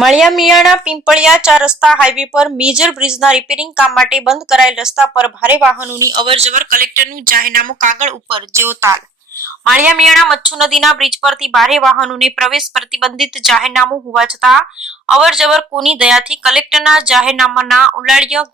માળિયા મિયાણા પિંપળિયા 4 રસ્તા હાઈવે પર major બ્રિજના repairing કામ માટે બંધ કરાયેલ રસ્તા પર ભારે વાહનોની અવરજવર કલેક્ટરનું જાહેરનામું કાગળ ઉપર જેવો તાલ માળિયા મિયાણા મચ્છુ નદીના બ્રિજ પરથી ભારે વાહનોને પ્રવેશ પ્રતિબંધિત જાહેરનામું હોવા છતાં અવરજવર કોની દયાથી કલેક્ટરના જાહેરનામાના ઉલાળ્યા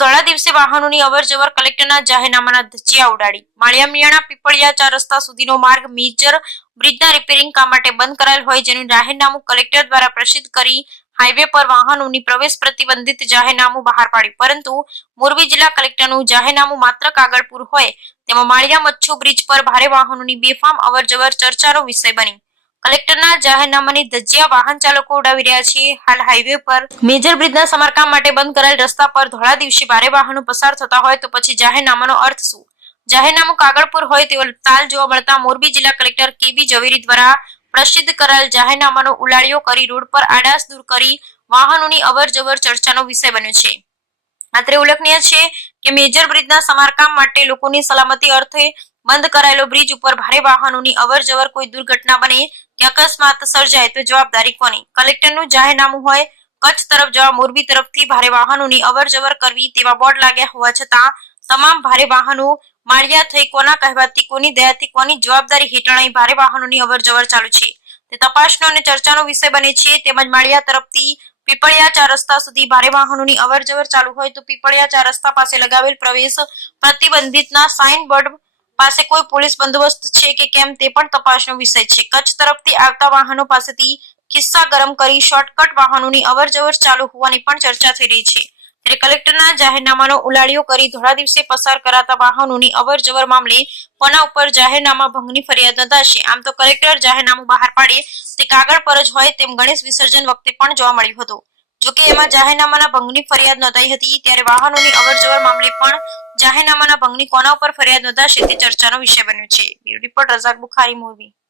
ધોળા દિવસે વાહનોની અવરજવર કલેક્ટરના જાહેરનામાના ધજિયા ઉડાડી માળિયા મિયાણા પિંપળિયા 4 રસ્તા સુધીનો માર્ગ મેજર બ્રિજના રિપેરિંગ કામ માટે બંધ કરાયેલ હોય જેનું જાહેરનામું કલેક્ટર દ્વારા પ્રસિદ્ધ કરી હાઈવે પર વાહનોની પ્રવેશ પ્રતિબંધિત જાહેરનામું બહાર પાડ્યું પરંતુ મોરબી જિલ્લા કલેક્ટરનું જાહેરનામું માત્ર કાગળ પૂર હોય તેમાં માળિયા મચ્છુ બ્રિજ પર ભારે વાહનોની બેફામ અવરજવર ચર્ચાનો વિષય બની કલેક્ટરના જાહેરનામાની ધજિયા વાહન ચાલકો ઉડાવી રહ્યા છે હાલ હાઈવે પર મેજર બ્રિજના સમારકામ માટે બંધ કરાયેલ રસ્તા પર ધોળા દિવસે ભારે વાહનો પસાર થતા હોય તો પછી જાહેરનામાનો અર્થ શું જાહેરનામું કાગળ પર હોય તેવો તાલ જોવા મળતા મોરબી જિલ્લા કલેક્ટર કેબી ઝવેરી દ્વારા પ્રસિદ્ધ કરાયેલ જાહેરનામાનો ઉલાળ્યો કરી રોડ પર આડાસ દૂર કરી વાહનોની અવરજવર ચર્ચાનો વિષય બન્યો છે અત્રે ઉલ્લેખનીય છે કે મેજર બ્રિજના સમારકામ માટે લોકોની સલામતી અર્થે બંધ કરાયેલો બ્રિજ ઉપર ભારે વાહનોની અવરજવર કોઈ દુર્ઘટના બને કે અકસ્માત સર્જાય તો જવાબદારી કોની કલેક્ટરનું જાહેરનામું હોય કચ્છ તરફ જવા મોરબી તરફથી ભારે વાહનોની અવરજવર કરવી તેવા બોર્ડ લાગ્યા હોવા છતાં તમામ ભારે વાહનો માળિયા થઈ કોના કહેવાથી કોની દયાથી કોની જવાબદારી હેઠળ અહીં ભારે વાહનોની અવરજવર ચાલુ છે તે તપાસનો અને ચર્ચાનો વિષય બને છે તેમજ માળિયા તરફથી પીપળિયા 4 રસ્તા સુધી ભારે વાહનોની અવરજવર ચાલુ હોય તો પીપળિયા 4 રસ્તા પાસે લગાવેલ પ્રવેશ પ્રતિબંધિતના સાઇન બોર્ડ પાસે કોઈ પોલીસ બંદોબસ્ત છે કે કેમ તે પણ તપાસનો વિષય છે કચ્છ તરફથી આવતા વાહનો પાસેથી કિસ્સા ગરમ કરી શોર્ટકટ વાહનોની અવરજવર ચાલુ હોવાની પણ ચર્ચા થઈ રહી છે ત્યારે કલેક્ટરના જાહેરનામાનો ઉલાળ્યો કરી ધોળા દિવસે પસાર કરાતા વાહનોની અવરજવર મામલે કોના ઉપર જાહેરનામા ભંગની ફરિયાદ નોંધાશે આમ તો કલેક્ટર જાહેરનામું બહાર પાડે તે કાગળ પર જ હોય તેમ ગણેશ વિસર્જન વખતે પણ જોવા મળ્યું હતું જોકે એમાં જાહેરનામાના ભંગની ફરિયાદ નોંધાઈ હતી ત્યારે વાહનોની અવરજવર મામલે પણ જાહેરનામાના ભંગની કોના ઉપર ફરિયાદ નોંધાશે તે ચર્ચાનો વિષય બન્યો છે રિપોર્ટ રઝાક બુખારી મોરબી।